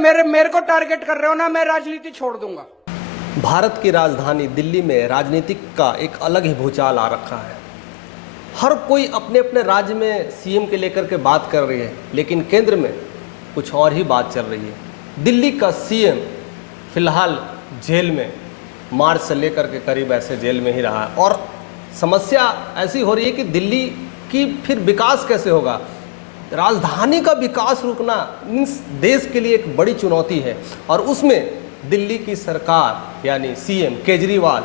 मेरे मेरे को टारगेट कर रहे हो ना, मैं राजनीति छोड़ दूंगा। भारत की राजधानी दिल्ली में राजनीतिक का एक अलग ही भूचाल आ रखा है। हर कोई अपने अपने राज्य में सीएम के लेकर के बात कर रही है, लेकिन केंद्र में कुछ और ही बात चल रही है। दिल्ली का सीएम फिलहाल जेल में, मार्च से लेकर के करीब ऐसे जेल में ही रहा है और समस्या ऐसी हो रही है कि दिल्ली की फिर विकास कैसे होगा। राजधानी का विकास रुकना मीन्स देश के लिए एक बड़ी चुनौती है और उसमें दिल्ली की सरकार यानी सीएम केजरीवाल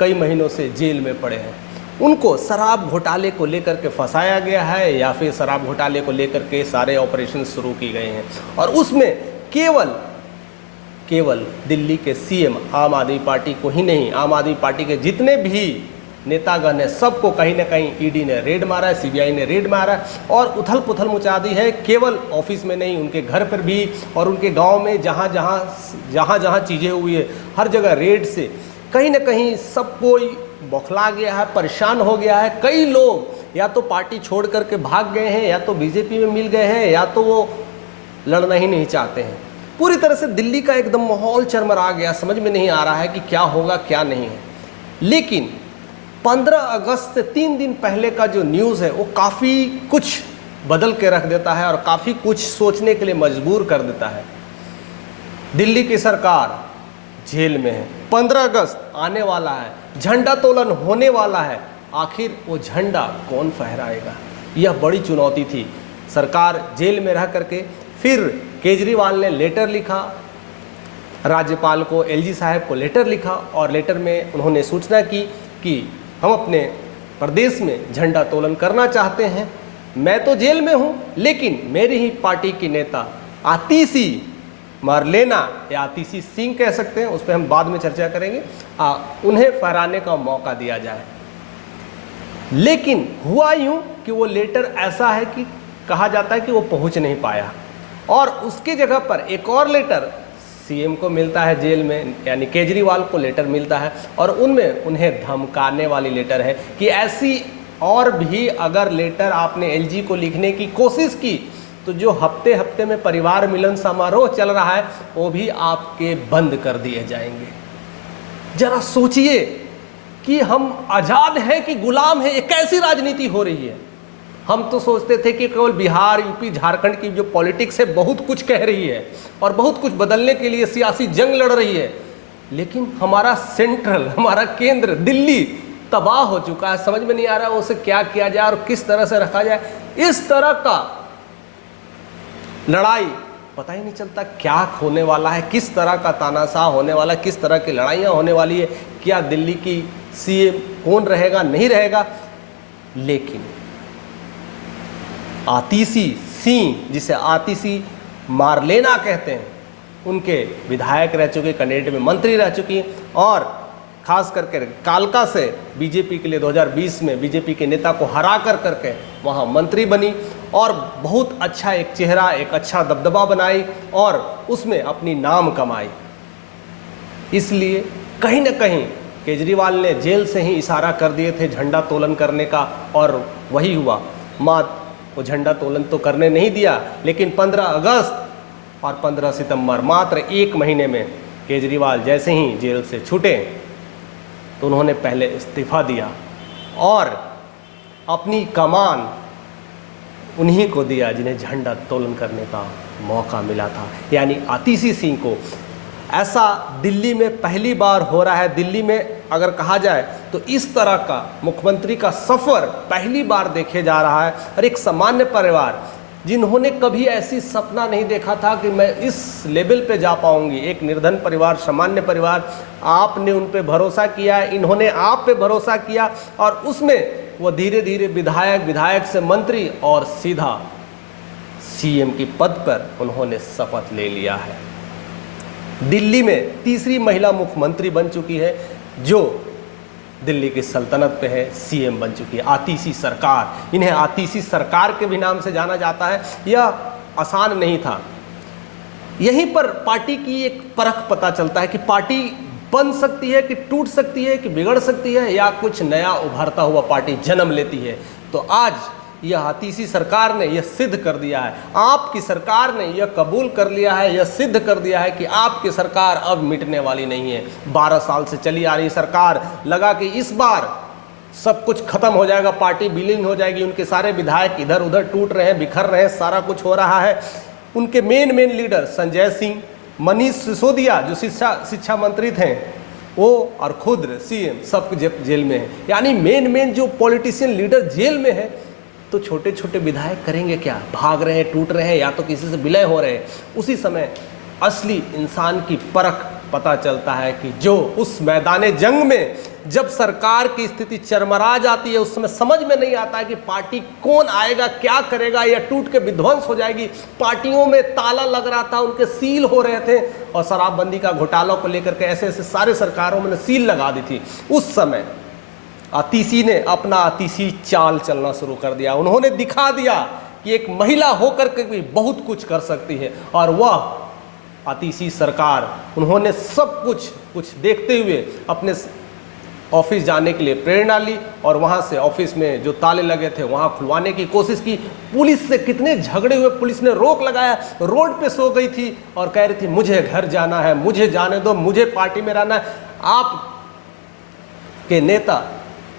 कई महीनों से जेल में पड़े हैं। उनको शराब घोटाले को लेकर के फंसाया गया है या फिर शराब घोटाले को लेकर के सारे ऑपरेशन शुरू किए गए हैं और उसमें केवल दिल्ली के सीएम आम आदमी पार्टी को ही नहीं, आम आदमी पार्टी के जितने भी नेतागण हैं सबको कहीं ना कहीं ईडी ने रेड मारा है, सीबीआई ने रेड मारा है और उथल पुथल मचा दी है। केवल ऑफिस में नहीं, उनके घर पर भी और उनके गांव में जहां जहां चीज़ें हुई है हर जगह रेड से कहीं ना कहीं सब कोई बौखला गया है, परेशान हो गया है। कई लोग या तो पार्टी छोड़ करके भाग गए हैं या तो बीजेपी में मिल गए हैं या तो वो लड़ना ही नहीं चाहते हैं। पूरी तरह से दिल्ली का एकदम माहौल चरमरा गया, समझ में नहीं आ रहा है कि क्या होगा क्या नहीं है। लेकिन 15 अगस्त से 3 दिन पहले का जो न्यूज़ है वो काफ़ी कुछ बदल के रख देता है और काफ़ी कुछ सोचने के लिए मजबूर कर देता है। दिल्ली की सरकार जेल में है, 15 अगस्त आने वाला है, झंडा तोलन होने वाला है। आखिर वो झंडा कौन फहराएगा, यह बड़ी चुनौती थी। सरकार जेल में रह करके फिर केजरीवाल ने लेटर लिखा राज्यपाल को, एलजी साहब को लेटर लिखा और लेटर में उन्होंने सूचना की कि हम अपने प्रदेश में झंडा तोलन करना चाहते हैं। मैं तो जेल में हूँ लेकिन मेरी ही पार्टी की नेता आतिशी मारलेना या आतिशी सिंह कह सकते हैं, उस पर हम बाद में चर्चा करेंगे, उन्हें फहराने का मौका दिया जाए। लेकिन हुआ यूँ कि वो लेटर ऐसा है कि कहा जाता है कि वो पहुँच नहीं पाया और उसकी जगह पर एक और लेटर सीएम को मिलता है जेल में, यानी केजरीवाल को लेटर मिलता है और उनमें उन्हें धमकाने वाली लेटर है कि ऐसी और भी अगर लेटर आपने एलजी को लिखने की कोशिश की तो जो हफ्ते हफ्ते में परिवार मिलन समारोह चल रहा है वो भी आपके बंद कर दिए जाएंगे। जरा सोचिए कि हम आज़ाद हैं कि गुलाम हैं, एक कैसी राजनीति हो रही है। हम तो सोचते थे कि केवल बिहार, यूपी, झारखंड की जो पॉलिटिक्स है बहुत कुछ कह रही है और बहुत कुछ बदलने के लिए सियासी जंग लड़ रही है, लेकिन हमारा सेंट्रल, हमारा केंद्र दिल्ली तबाह हो चुका है। समझ में नहीं आ रहा है उसे क्या किया जाए और किस तरह से रखा जाए। इस तरह का लड़ाई पता ही नहीं चलता क्या होने वाला है, किस तरह का तानाशाह होने वाला है, किस तरह की लड़ाइयाँ होने वाली है, क्या दिल्ली की सीएम कौन रहेगा नहीं रहेगा। लेकिन आतिशी सिंह, जिसे आतिशी मारलेना कहते हैं, उनके विधायक रह चुके, कैबिनेट में मंत्री रह चुकी और खास करके कालका से बीजेपी के लिए 2020 में बीजेपी के नेता को हरा करके वहाँ मंत्री बनी और बहुत अच्छा एक चेहरा, एक अच्छा दबदबा बनाई और उसमें अपनी नाम कमाई। इसलिए कहीं ना कहीं केजरीवाल ने जेल से ही इशारा कर दिए थे झंडा तोलन करने का और वही हुआ। वो झंडा तोलन तो करने नहीं दिया, लेकिन 15 अगस्त और 15 सितंबर मात्र 1 महीने में केजरीवाल जैसे ही जेल से छूटे तो उन्होंने पहले इस्तीफा दिया और अपनी कमान उन्हीं को दिया जिन्हें झंडा तोलन करने का मौका मिला था, यानी आतिशी सिंह को। ऐसा दिल्ली में पहली बार हो रहा है। दिल्ली में अगर कहा जाए तो इस तरह का मुख्यमंत्री का सफ़र पहली बार देखे जा रहा है और एक सामान्य परिवार जिन्होंने कभी ऐसी सपना नहीं देखा था कि मैं इस लेवल पे जा पाऊंगी, एक निर्धन परिवार, सामान्य परिवार, आपने उन पे भरोसा किया, इन्होंने आप पे भरोसा किया और उसमें वो धीरे धीरे विधायक से मंत्री और सीधा सीएम की पद पर उन्होंने शपथ ले लिया है। दिल्ली में तीसरी महिला मुख्यमंत्री बन चुकी है जो दिल्ली की सल्तनत पे है, सीएम बन चुकी है। आतिशी सरकार, इन्हें आतिशी सरकार के भी नाम से जाना जाता है। यह आसान नहीं था। यहीं पर पार्टी की एक परख पता चलता है कि पार्टी बन सकती है कि टूट सकती है कि बिगड़ सकती है या कुछ नया उभरता हुआ पार्टी जन्म लेती है। तो आज यह आतिशी सरकार ने यह सिद्ध कर दिया है, आपकी सरकार ने यह कबूल कर लिया है, यह सिद्ध कर दिया है कि आपकी सरकार अब मिटने वाली नहीं है। 12 साल से चली आ रही सरकार, लगा कि इस बार सब कुछ खत्म हो जाएगा, पार्टी विलीन हो जाएगी, उनके सारे विधायक इधर उधर टूट रहे हैं, बिखर रहे हैं, सारा कुछ हो रहा है। उनके मेन लीडर संजय सिंह, मनीष सिसोदिया जो शिक्षा मंत्री थे वो, और खुद सीएम सब जेल में है। यानी मेन जो पॉलिटिशियन लीडर जेल में है, तो छोटे छोटे विधायक करेंगे क्या? भाग रहे हैं, टूट रहे हैं, या तो किसी से विलय हो रहे हैं। उसी समय असली इंसान की परख पता चलता है कि जो उस मैदान जंग में जब सरकार की स्थिति चरमरा जाती है, उस समय समझ में नहीं आता है कि पार्टी कौन आएगा, क्या करेगा, या टूट के विध्वंस हो जाएगी। पार्टियों में ताला लग रहा था, उनके सील हो रहे थे, और शराबबंदी का घोटालों को लेकर के ऐसे ऐसे सारे सरकारों में सील लगा दी थी। उस समय आतिशी ने अपना आतिशी चाल चलना शुरू कर दिया। उन्होंने दिखा दिया कि एक महिला होकर के भी बहुत कुछ कर सकती है, और वह आतिशी सरकार, उन्होंने सब कुछ देखते हुए अपने ऑफिस जाने के लिए प्रेरणा ली, और वहाँ से ऑफिस में जो ताले लगे थे वहाँ खुलवाने की कोशिश की। पुलिस से कितने झगड़े हुए, पुलिस ने रोक लगाया, रोड पे सो गई थी और कह रही थी मुझे घर जाना है, मुझे जाने दो, मुझे पार्टी में रहना है। आप के नेता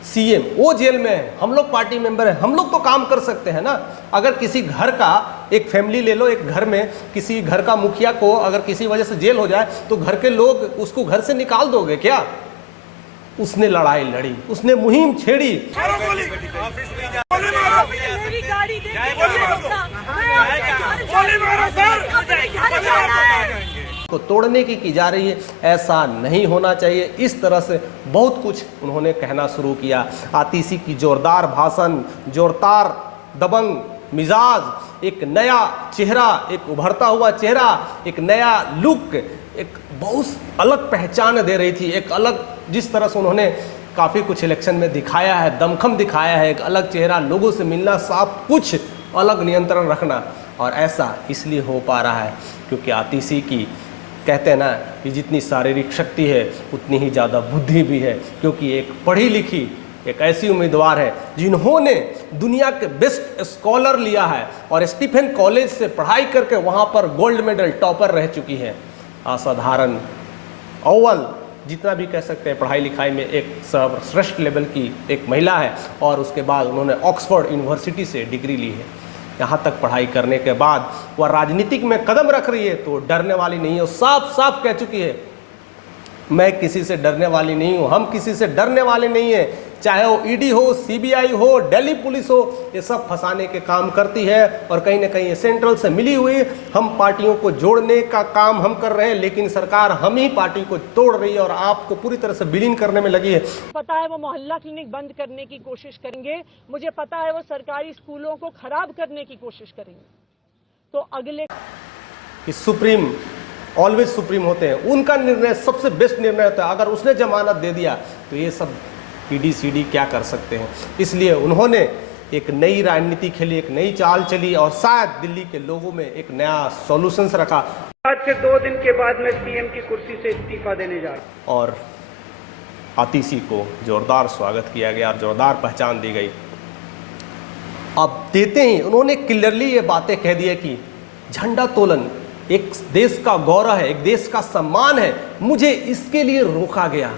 सीएम वो जेल में है, हम लोग पार्टी मेंबर हैं, हम लोग तो काम कर सकते हैं ना। अगर किसी घर का एक फैमिली ले लो, एक घर में किसी घर का मुखिया को अगर किसी वजह से जेल हो जाए तो घर के लोग उसको घर से निकाल दोगे क्या? उसने लड़ाई लड़ी, उसने मुहिम छेड़ी। को तोड़ने की जा रही है, ऐसा नहीं होना चाहिए। इस तरह से बहुत कुछ उन्होंने कहना शुरू किया। आतिशी की जोरदार भाषण, जोरदार दबंग मिजाज, एक नया चेहरा, एक उभरता हुआ चेहरा, एक नया लुक, एक बहुत अलग पहचान दे रही थी। एक अलग, जिस तरह से उन्होंने काफ़ी कुछ इलेक्शन में दिखाया है, दमखम दिखाया है, एक अलग चेहरा, लोगों से मिलना, सब कुछ अलग नियंत्रण रखना। और ऐसा इसलिए हो पा रहा है क्योंकि आतिशी की, कहते हैं ना कि जितनी शारीरिक शक्ति है उतनी ही ज़्यादा बुद्धि भी है, क्योंकि एक पढ़ी लिखी एक ऐसी उम्मीदवार है जिन्होंने दुनिया के बेस्ट स्कॉलर लिया है और स्टीफन कॉलेज से पढ़ाई करके वहाँ पर गोल्ड मेडल टॉपर रह चुकी है। असाधारण, अव्वल जितना भी कह सकते हैं पढ़ाई लिखाई में एक सर्वश्रेष्ठ लेवल की एक महिला है। और उसके बाद उन्होंने ऑक्सफोर्ड यूनिवर्सिटी से डिग्री ली है। यहाँ तक पढ़ाई करने के बाद वह राजनीतिक में कदम रख रही है तो डरने वाली नहीं है। वो साफ साफ कह चुकी है, मैं किसी से डरने वाली नहीं हूँ, हम किसी से डरने वाले नहीं हैं। चाहे वो ईडी हो, सीबीआई हो, दिल्ली पुलिस हो, ये सब फंसाने के काम करती है और कहीं ना कहीं ये सेंट्रल से मिली हुई। हम पार्टियों को जोड़ने का काम हम कर रहे हैं, लेकिन सरकार हम ही पार्टी को तोड़ रही है और आपको पूरी तरह से विलीन करने में लगी है। पता है वो मोहल्ला क्लिनिक बंद करने की कोशिश करेंगे, मुझे पता है वो सरकारी स्कूलों को खराब करने की कोशिश करेंगे। तो अगले सुप्रीम ऑलवेज सुप्रीम होते हैं, उनका निर्णय सबसे बेस्ट निर्णय होता है। अगर उसने जमानत दे दिया तो ये सब ईडी सीडी क्या कर सकते हैं। इसलिए उन्होंने एक नई राजनीति खेली, एक नई चाल चली और शायद दिल्ली के लोगों में एक नया सॉल्यूशंस रखा। आज से 2 दिन के बाद मैं सीएम की कुर्सी से इस्तीफा देने जा रहा हूं। और आतिशी को जोरदार स्वागत किया गया और जोरदार पहचान दी गई। अब देते ही उन्होंने क्लियरली ये बातें कह दी है कि झंडा तोलन एक देश का गौरव है, एक देश का सम्मान है, मुझे इसके लिए रोका गया।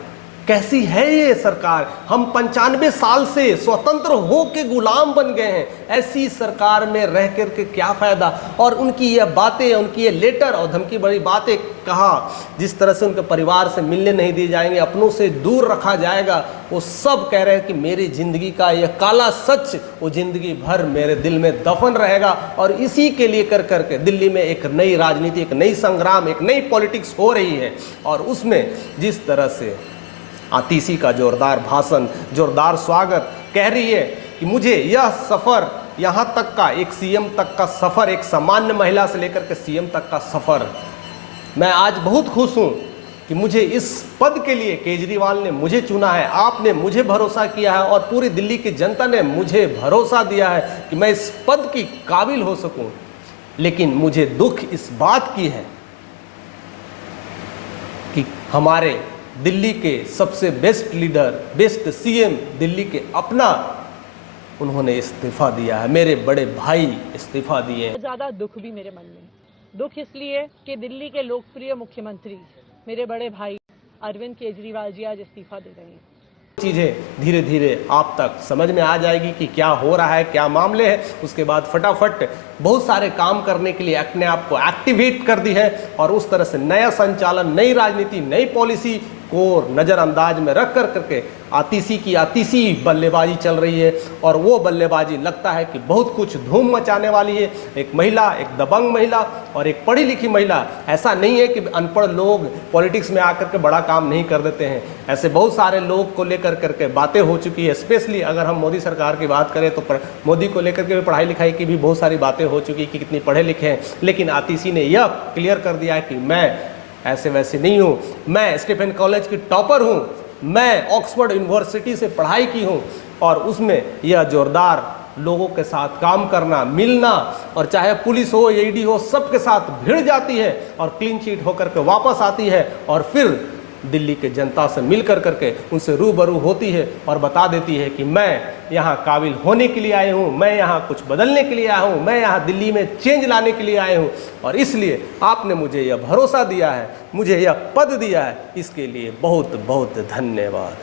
कैसी है ये सरकार? हम 95 साल से स्वतंत्र हो के गुलाम बन गए हैं। ऐसी सरकार में रह करके क्या फ़ायदा? और उनकी ये बातें, उनकी ये लेटर और धमकी बड़ी बातें कहा, जिस तरह से उनके परिवार से मिलने नहीं दिए जाएंगे, अपनों से दूर रखा जाएगा, वो सब कह रहे हैं कि मेरी ज़िंदगी का यह काला सच वो ज़िंदगी भर मेरे दिल में दफन रहेगा। और इसी के लिए कर करके दिल्ली में एक नई राजनीति, एक नई संग्राम, एक नई पॉलिटिक्स हो रही है। और उसमें जिस तरह से आतिशी का जोरदार भाषण, जोरदार स्वागत, कह रही है कि मुझे यह सफ़र, यहाँ तक का एक सीएम तक का सफ़र, एक सामान्य महिला से लेकर के सीएम तक का सफ़र, मैं आज बहुत खुश हूँ कि मुझे इस पद के लिए केजरीवाल ने मुझे चुना है, आपने मुझे भरोसा किया है और पूरी दिल्ली की जनता ने मुझे भरोसा दिया है कि मैं इस पद की काबिल हो सकूँ। लेकिन मुझे दुख इस बात की है कि हमारे दिल्ली के सबसे best leader, best CM, Delhi के अपना उन्होंने इस्तीफा दिया है, मेरे बड़े भाई इस्तीफा दिए हैं। ज्यादा दुख भी मेरे मन में है। दुख इसलिए कि दिल्ली के लोकप्रिय मुख्यमंत्री मेरे बड़े भाई अरविंद केजरीवाल जी आज इस्तीफा दे रहे हैं। चीज़ें धीरे धीरे आप तक समझ में आ जाएगी कि क्या हो रहा है, क्या मामले हैं। उसके बाद फटाफट बहुत सारे काम करने के लिए अपने आप को एक्टिवेट कर दी है और उस तरह से नया संचालन, नई राजनीति, नई पॉलिसी को नज़रअंदाज में रख कर करके आतिशी बल्लेबाजी चल रही है। और वो बल्लेबाजी लगता है कि बहुत कुछ धूम मचाने वाली है। एक महिला, एक दबंग महिला और एक पढ़ी लिखी महिला, ऐसा नहीं है कि अनपढ़ लोग पॉलिटिक्स में आकर के बड़ा काम नहीं कर देते हैं। ऐसे बहुत सारे लोग को लेकर करके बातें हो चुकी है। स्पेशली अगर हम मोदी सरकार की बात करें तो मोदी को लेकर के भी पढ़ाई लिखाई की भी बहुत सारी बातें हो चुकी कि कितनी पढ़े लिखे हैं। लेकिन आतिशी ने यह क्लियर कर दिया है कि मैं ऐसे वैसे नहीं हूँ, मैं स्टीफन कॉलेज की टॉपर हूँ, मैं ऑक्सफोर्ड यूनिवर्सिटी से पढ़ाई की हूँ। और उसमें यह जोरदार लोगों के साथ काम करना, मिलना, और चाहे पुलिस हो, ईडी हो, सबके साथ भिड़ जाती है और क्लीन चिट होकर के वापस आती है और फिर दिल्ली के जनता से मिलकर करके उनसे रूबरू होती है और बता देती है कि मैं यहाँ काबिल होने के लिए आई हूँ, मैं यहाँ कुछ बदलने के लिए आया हूँ, मैं यहाँ दिल्ली में चेंज लाने के लिए आया हूँ और इसलिए आपने मुझे यह भरोसा दिया है, मुझे यह पद दिया है, इसके लिए बहुत बहुत धन्यवाद।